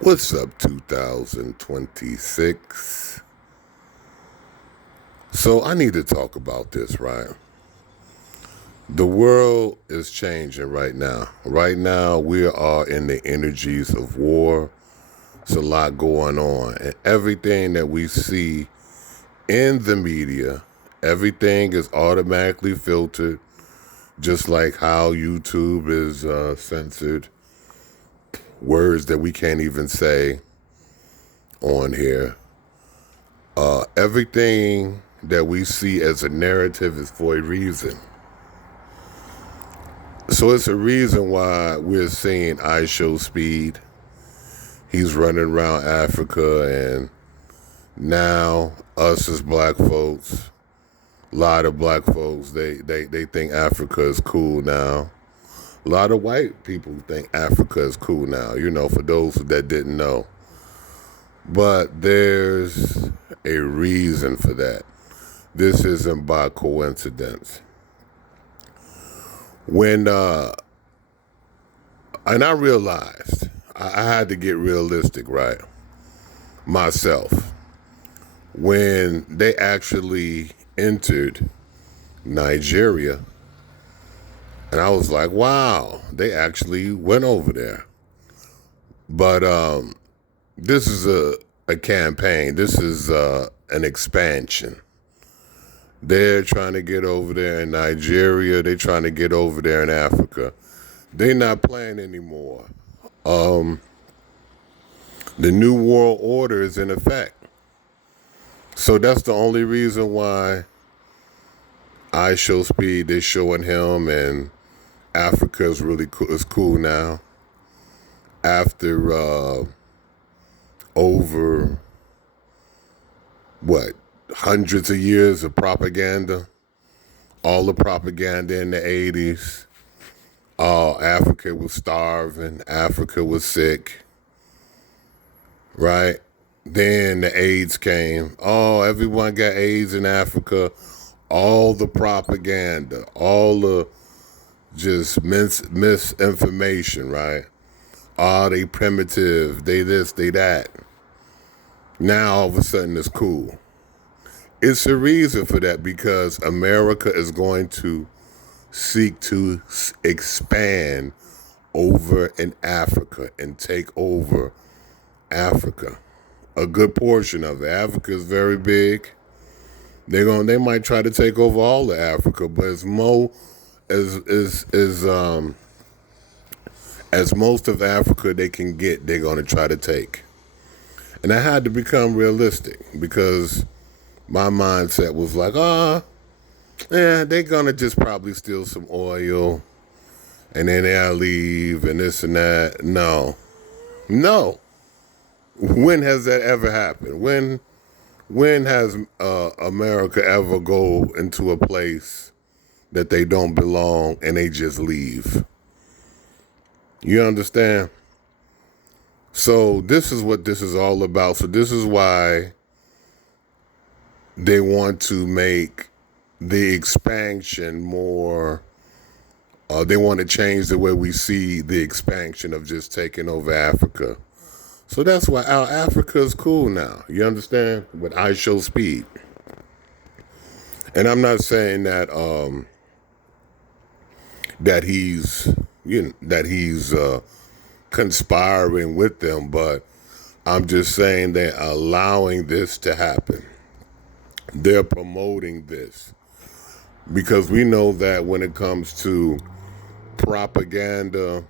What's up, 2026? So, I need to talk about this, right? The world is changing right now. Right now, we are in the energies of war. It's a lot going on. And everything that we see in the media, everything is automatically filtered, just like how YouTube is censored. Words that we can't even say on here. Everything that we see as a narrative is for a reason. So it's a reason why we're seeing Ishowspeed. He's running around Africa, and now us as black folks, a lot of black folks, they think Africa is cool now. A lot of white people think Africa is cool now, for those that didn't know. But there's a reason for that. This isn't by coincidence. When and I realized I had to get realistic, right? Myself. When they actually entered Nigeria, and I was like, wow, they actually went over there. But this is a campaign. This is an expansion. They're trying to get over there in Nigeria. They're trying to get over there in Africa. They're not playing anymore. The New World Order is in effect. So that's the only reason why Ishowspeed, they're showing him, and Africa is really cool, is cool now. After over, hundreds of years of propaganda, all the propaganda in the 80s. Africa was starving, Africa was sick, right? Then the AIDS came. Oh, everyone got AIDS in Africa. All the propaganda, all the just misinformation, right? They primitive, they this, they that. Now all of a sudden it's cool. It's a reason for that, because America is going to seek to expand over in Africa and take over Africa. A good portion of it. Africa is very big. They might try to take over all of Africa, but as most of Africa they can get, they're gonna try to take. And I had to become realistic, because my mindset was like, they're gonna just probably steal some oil and then they'll leave and this and that. No. When has that ever happened? When has America ever go into a place that they don't belong and they just leave? You understand? So this is what this is all about. So this is why they want to make the expansion more. They want to change the way we see the expansion of just taking over Africa. So that's why our Africa is cool now. You understand? With Ishowspeed. And I'm not saying that he's conspiring with them, but I'm just saying they're allowing this to happen. They're promoting this, because we know that when it comes to propaganda,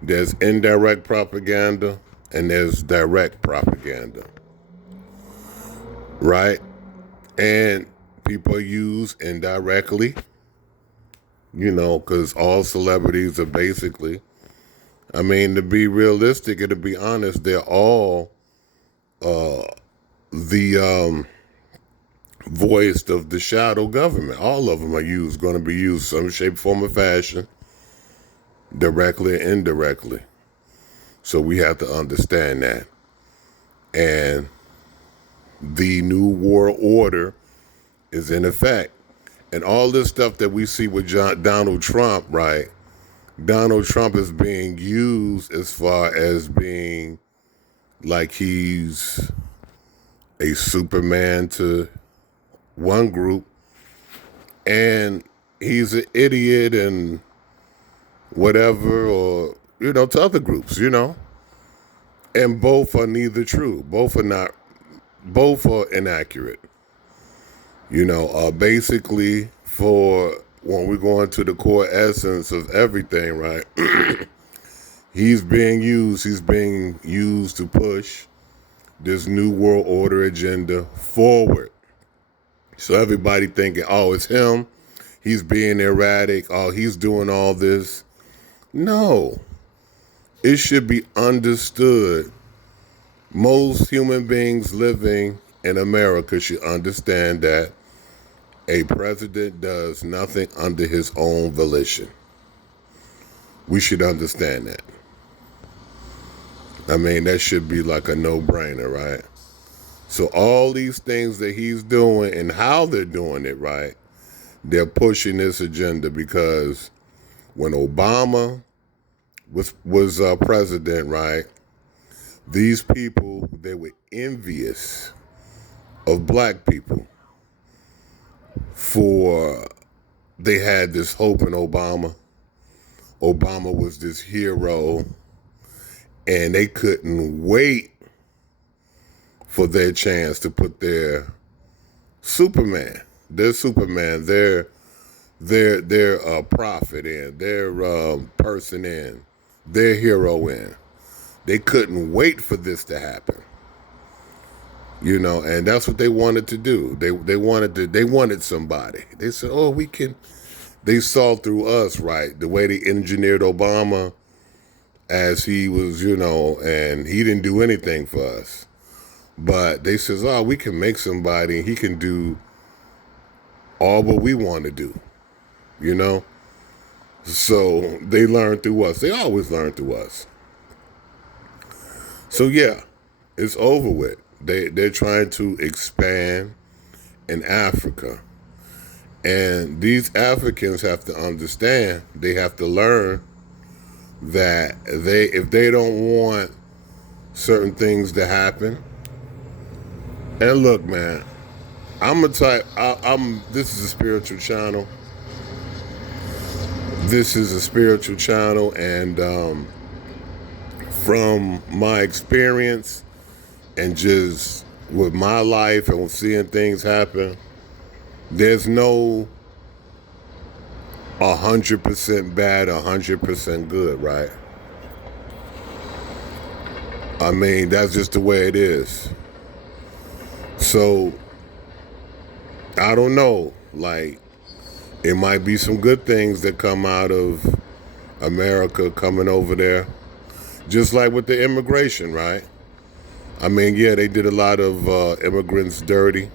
there's indirect propaganda and there's direct propaganda, right? And people use indirectly, because all celebrities are basically, to be realistic and to be honest, they're all the voice of the shadow government. All of them are going to be used some shape, form, or fashion, directly or indirectly. So we have to understand that. And the New World Order is in effect. And all this stuff that we see with Donald Trump, right? Donald Trump is being used as far as being like he's a Superman to one group, and he's an idiot and whatever, or, to other groups, And both are neither true. Both are inaccurate. Basically, for when we go into the core essence of everything, right? He's being used to push this new world order agenda forward. So everybody thinking, oh, it's him. He's being erratic. Oh, he's doing all this. No. It should be understood. Most human beings living in America should understand that a president does nothing under his own volition. We should understand that. I mean, that should be like a no-brainer, right? So all these things that he's doing and how they're doing it, right, they're pushing this agenda because when Obama was president, right, these people, they were envious of black people they had this hope in Obama. Obama was this hero, and they couldn't wait for their chance to put their Superman, their prophet in, their person in, their hero in. They couldn't wait for this to happen. And that's what they wanted to do. They wanted somebody. They said, oh, we can. They saw through us, right? The way they engineered Obama as he was, and he didn't do anything for us. But they says, oh, we can make somebody, and he can do all what we want to do, So they learned through us. They always learn through us. So yeah, it's over with. They're trying to expand in Africa. And these Africans have to understand, they have to learn that if they don't want certain things to happen. And look, man, this is a spiritual channel. This is a spiritual channel, and from my experience and just with my life and seeing things happen, there's no 100% bad, 100% good, right? I mean, that's just the way it is. So, I don't know, like, it might be some good things that come out of America coming over there. Just like with the immigration, right? I mean, yeah, they did a lot of immigrants dirty.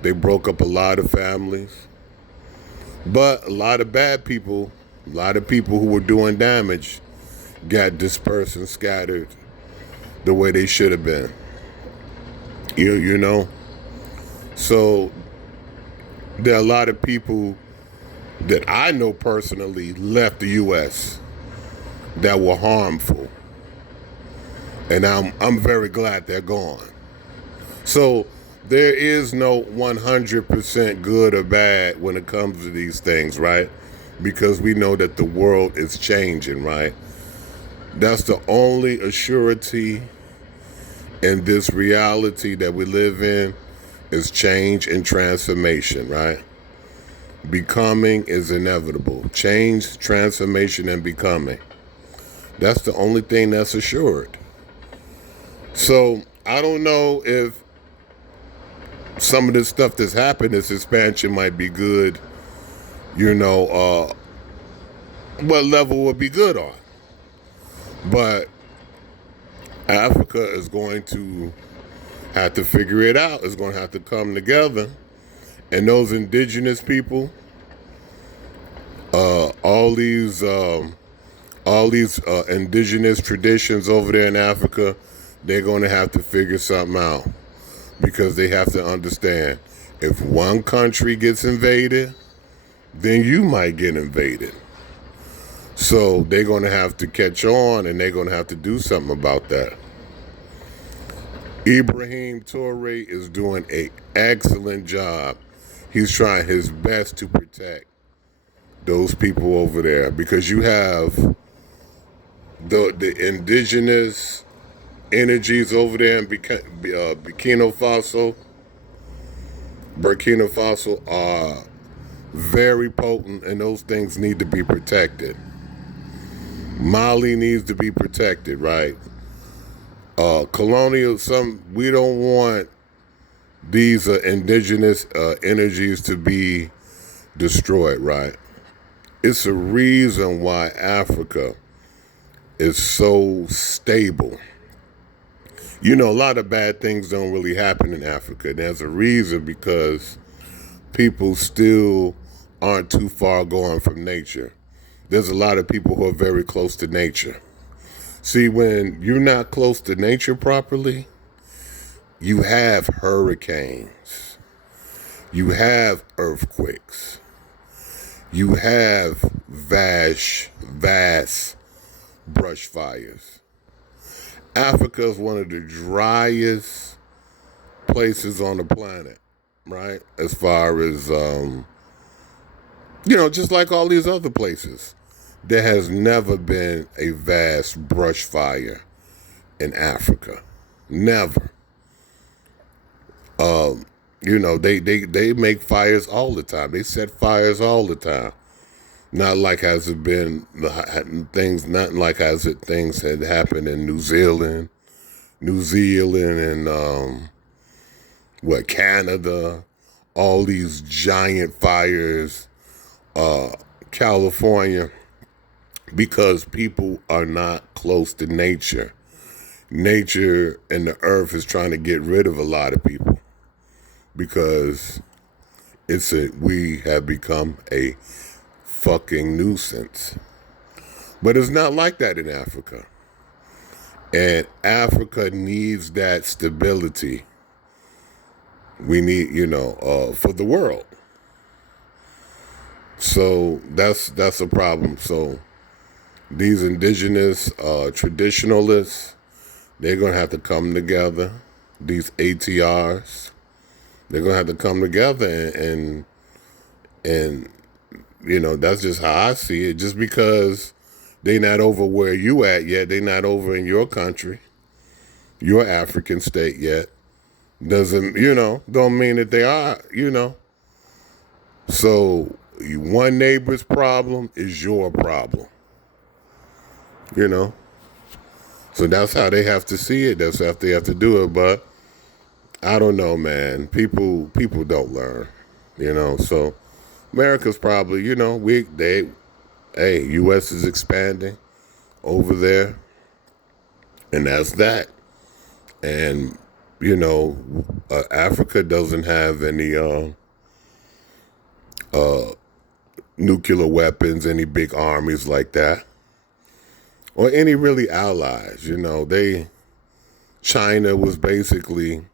They broke up a lot of families. But a lot of bad people, a lot of people who were doing damage got dispersed and scattered the way they should have been. You know? So there are a lot of people that I know personally left the U.S. that were harmful. And I'm very glad they're gone. So there is no 100% good or bad when it comes to these things, right? Because we know that the world is changing, right? That's the only assurity in this reality that we live in is change and transformation, right? Becoming is inevitable. Change, transformation, and becoming. That's the only thing that's assured. So I don't know if some of this stuff that's happened, this expansion might be good, what level would be good on. But Africa is going to have to figure it out. It's going to have to come together. And those indigenous people, all these indigenous traditions over there in Africa, they're going to have to figure something out. Because they have to understand, if one country gets invaded, then you might get invaded. So they're going to have to catch on, and they're going to have to do something about that. Ibrahim Toure is doing an excellent job. He's trying his best to protect those people over there because you have the indigenous energies over there in Burkina Faso are very potent, and those things need to be protected. Mali needs to be protected, right? We don't want these indigenous energies to be destroyed, right? It's a reason why Africa is so stable. You know, a lot of bad things don't really happen in Africa. There's a reason because people still aren't too far gone from nature. There's a lot of people who are very close to nature. See, when you're not close to nature properly, you have hurricanes, you have earthquakes, you have vast brush fires. Africa is one of the driest places on the planet, right? As far as, just like all these other places. There has never been a vast brush fire in Africa. Never. They make fires all the time. They set fires all the time. Not like has it been things had happened in New Zealand and Canada, all these giant fires, California, because people are not close to nature. Nature and the earth is trying to get rid of a lot of people because we have become a fucking nuisance. But it's not like that in Africa. And Africa needs that stability. We need, for the world. So that's a problem. So these indigenous traditionalists, they're going to have to come together. These ATRs, they're going to have to come together and that's just how I see it. Just because they not over where you at yet, they not over in your country, your African state yet, don't mean that they are, So one neighbor's problem is your problem, So that's how they have to see it. That's how they have to do it. But I don't know, man. People don't learn, So America's probably, U.S. is expanding over there, and that's that. And Africa doesn't have any nuclear weapons, any big armies like that, or any really allies. China was basically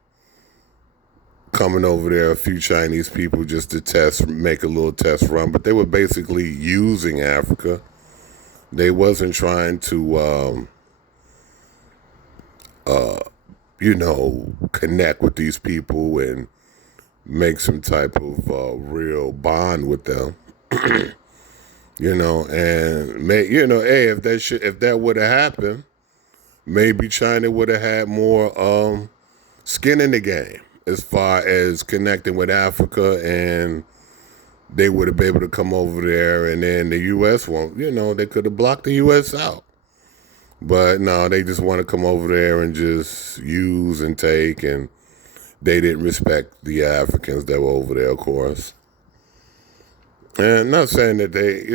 coming over there, a few Chinese people just to make a little test run, but they were basically using Africa. They wasn't trying to, connect with these people and make some type of real bond with them. And if that would have happened, maybe China would have had more skin in the game as far as connecting with Africa, and they would have been able to come over there, and then the U.S. they could have blocked the U.S. out. But no, they just want to come over there and just use and take, and they didn't respect the Africans that were over there, of course. And not saying that they,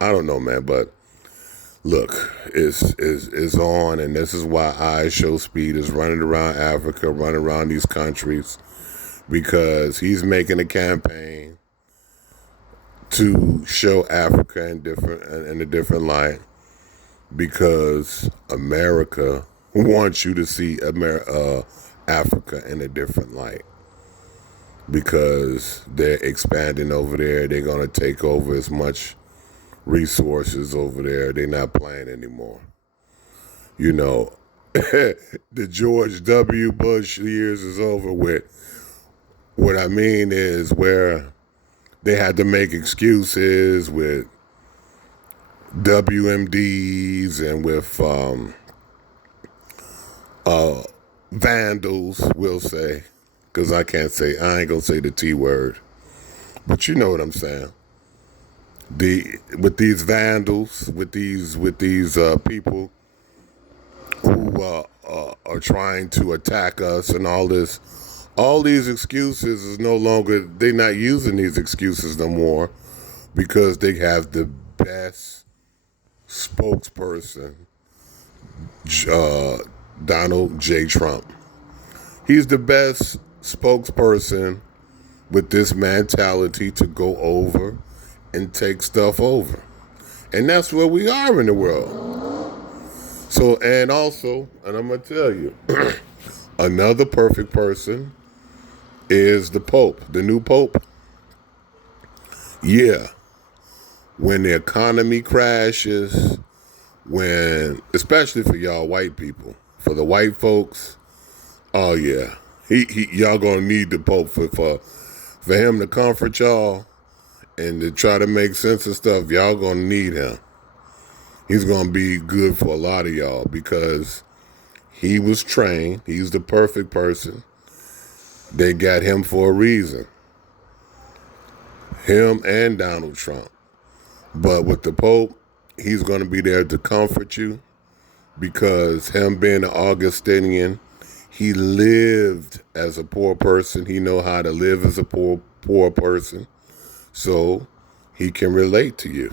I don't know, man, but look, it's on, and this is why Ishowspeed is running around Africa, running around these countries, because he's making a campaign to show Africa in a different light, because America wants you to see Africa in a different light, because they're expanding over there. They're going to take over as much resources over there. They're not playing anymore. The George W. Bush years is over with. What I mean is where they had to make excuses with WMDs and with vandals, we'll say, because I ain't gonna say the T word, but you know what I'm saying. With these vandals, with these people who are trying to attack us and all these excuses is no longer. They're not using these excuses no more because they have the best spokesperson, uh, Donald J. Trump. He's the best spokesperson with this mentality to go over and take stuff over. And that's where we are in the world. So, and also, and I'm going to tell you, another perfect person is the Pope, the new Pope. Yeah. When the economy crashes, especially for y'all white people, for the white folks, oh yeah, y'all gonna need the Pope for him to comfort y'all and to try to make sense of stuff. Y'all gonna need him. He's gonna be good for a lot of y'all because he was trained. He's the perfect person. They got him for a reason. Him and Donald Trump. But with the Pope, he's gonna be there to comfort you because him being an Augustinian, he lived as a poor person. He know how to live as a poor person. So he can relate to you.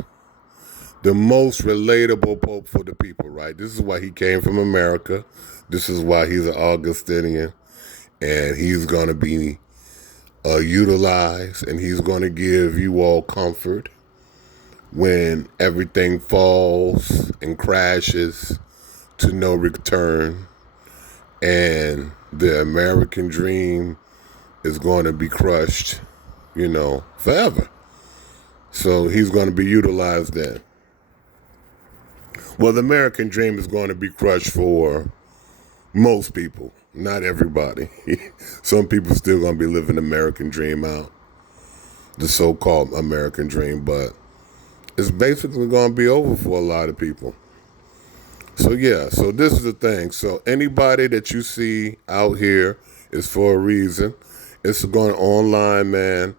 The most relatable Pope for the people, right? This is why he came from America. This is why he's an Augustinian. And he's going to be utilized and he's going to give you all comfort when everything falls and crashes to no return. And the American dream is going to be crushed, forever. So he's going to be utilized then. Well, the American dream is going to be crushed for most people, not everybody. Some people still going to be living the American dream out, the so-called American dream, but it's basically going to be over for a lot of people. So yeah, so this is the thing. So anybody that you see out here is for a reason. It's going online, man.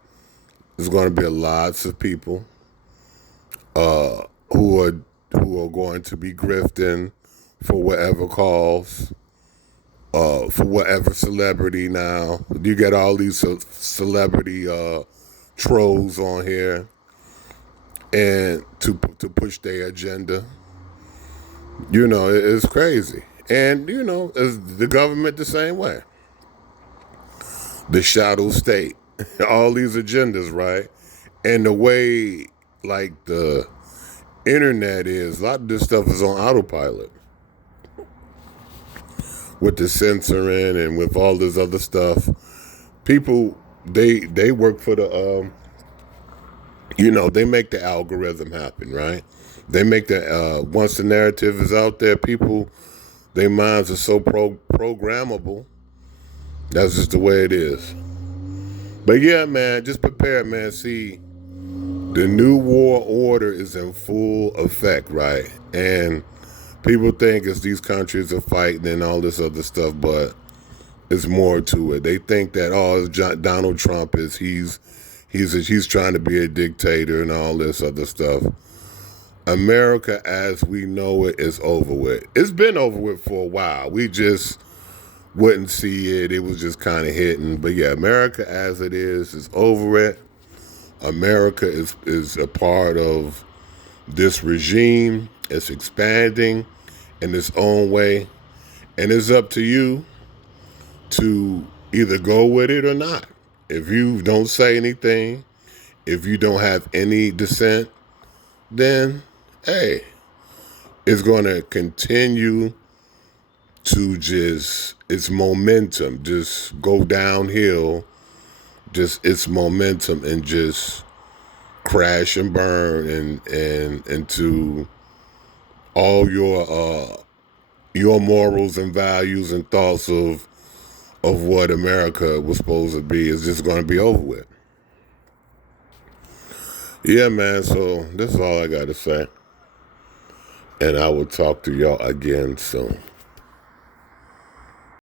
There's going to be lots of people who are going to be grifting for whatever cause, for whatever celebrity. Now you get all these celebrity trolls on here, and to push their agenda. It's crazy, and is the government the same way? The shadow state, all these agendas, right? And the way like the internet is, a lot of this stuff is on autopilot with the censoring and with all this other stuff. People, they work for the they make the algorithm happen, right? They make the once the narrative is out there, people, their minds are so programmable. That's just the way it is. But yeah, man, just prepare, man. See, the new war order is in full effect, right? And people think it's these countries are fighting and all this other stuff, but it's more to it. They think that Donald Trump he's trying to be a dictator and all this other stuff. America as we know it is over with. It's been over with for a while. We just wouldn't see it. It was just kind of hitting. But yeah, America as it is over it. America is a part of this regime. It's expanding in its own way. And it's up to you to either go with it or not. If you don't say anything, if you don't have any dissent, then, hey, it's going to continue to its momentum just go downhill, just its momentum, and just crash and burn and into all your your morals and values and thoughts of what America was supposed to be is just going to be over with. Yeah, man. So this is all I got to say. And I will talk to y'all again soon.